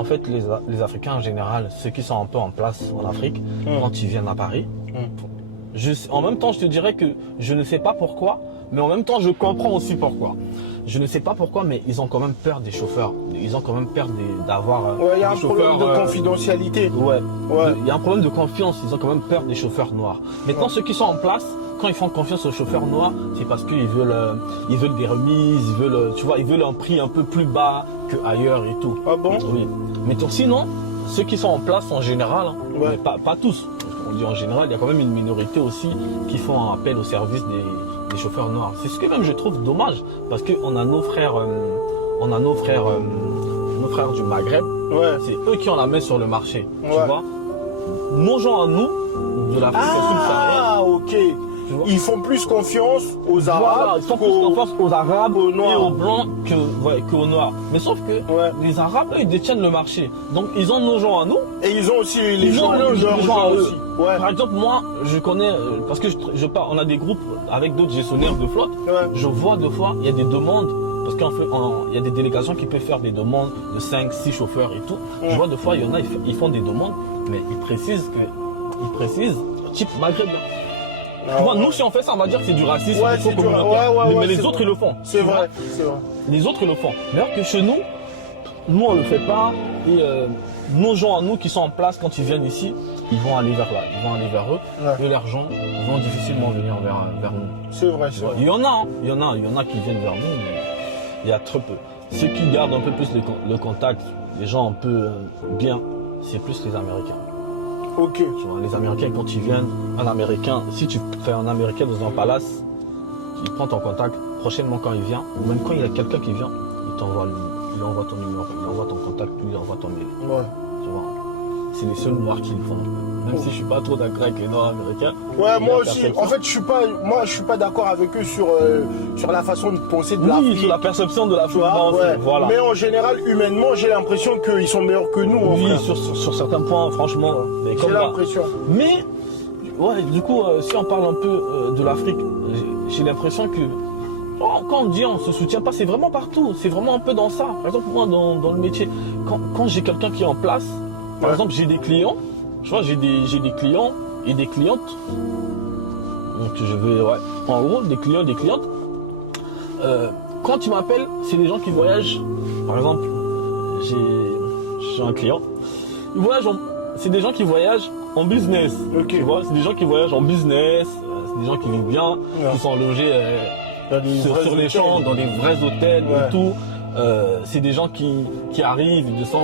en fait, les Africains en général, ceux qui sont un peu en place en Afrique, quand ils viennent à Paris, en même temps, je te dirais que je ne sais pas pourquoi, mais en même temps, je comprends aussi pourquoi. Je ne sais pas pourquoi, mais ils ont quand même peur des chauffeurs. Ils ont quand même peur d'avoir il y a un des problème chauffeurs, de confidentialité. Ouais. Ouais. Il y a un problème de confiance. Ils ont quand même peur des chauffeurs noirs. Maintenant, ceux qui sont en place, quand ils font confiance aux chauffeurs noirs, c'est parce qu'ils veulent des remises, ils veulent un prix un peu plus bas qu'ailleurs et tout. Ah bon? Oui. Mais sinon, ceux qui sont en place en général, hein, mais pas tous. On dit en général, il y a quand même une minorité aussi qui font appel au service des chauffeurs noirs. C'est ce que même je trouve dommage, parce qu'on a nos frères, nos frères du Maghreb, c'est eux qui ont la main sur le marché, tu vois. Nos gens à nous, de l'Afrique subsaharienne. Ah, ok. Ils font plus confiance aux Arabes. Voilà, ils font plus confiance aux Arabes aux Noirs. et aux Blancs qu'aux Noirs. Mais sauf que les Arabes, eux, ils détiennent le marché. Donc, ils ont nos gens à nous. Et ils ont aussi les gens leurs gens à eux. aussi. Ouais. Par exemple, moi, je connais, parce que on a des groupes avec d'autres gestionnaires de flotte. Je vois deux fois, il y a des demandes, parce qu'en fait, il y a des délégations qui peuvent faire des demandes de 5, 6 chauffeurs et tout. Je vois deux fois, il y en a, ils font des demandes, mais ils précisent type maghrébin. Tu vois, nous, si on fait ça, on va dire que c'est du racisme. Mais les autres, ils le font. C'est vrai, c'est vrai. Les autres, ils le font. Mais alors que chez nous, on le fait pas. Et nos gens à nous qui sont en place, quand ils viennent ici, ils vont aller vers là. Ils vont aller vers eux. Et leurs gens vont difficilement venir vers nous. C'est vrai, c'est vrai. Il y en a, hein. Il y en a qui viennent vers nous, mais il y a très peu. Ceux qui gardent un peu plus le contact, les gens un peu bien, c'est plus les Américains. Ok. Tu vois, les Américains, quand ils viennent, un Américain, si tu fais un Américain dans un palace, il prend ton contact, prochainement quand il vient, ou même quand il y a quelqu'un qui vient, il envoie ton numéro, il envoie ton contact, lui il envoie ton mail. Ouais. Tu vois, c'est les seuls noirs qui le font. Même si je suis pas trop d'accord avec les noirs américains. Ouais, moi aussi. En fait, je suis pas d'accord avec eux sur la façon de penser de l'Afrique. Oui, sur la perception de l'Afrique. Voilà. Mais en général, humainement, j'ai l'impression qu'ils sont meilleurs que nous. Oui, sur certains points, franchement. J'ai l'impression. Mais, ouais, du coup, si on parle un peu de l'Afrique, j'ai l'impression que quand on dit on se soutient pas, c'est vraiment partout. C'est vraiment un peu dans ça. Par exemple, moi, dans le métier, quand j'ai quelqu'un qui est en place, par exemple, j'ai des clients, tu vois, j'ai des clients et des clientes. Donc, en gros, des clients et des clientes. Quand ils m'appellent, c'est des gens qui voyagent. Par exemple, j'ai un client. C'est des gens qui voyagent en business. Okay. Tu vois, c'est des gens qui voyagent en business. C'est des gens qui vivent bien, qui sont logés sur les champs, dans des vrais hôtels et tout. C'est des gens qui arrivent, ils descendent.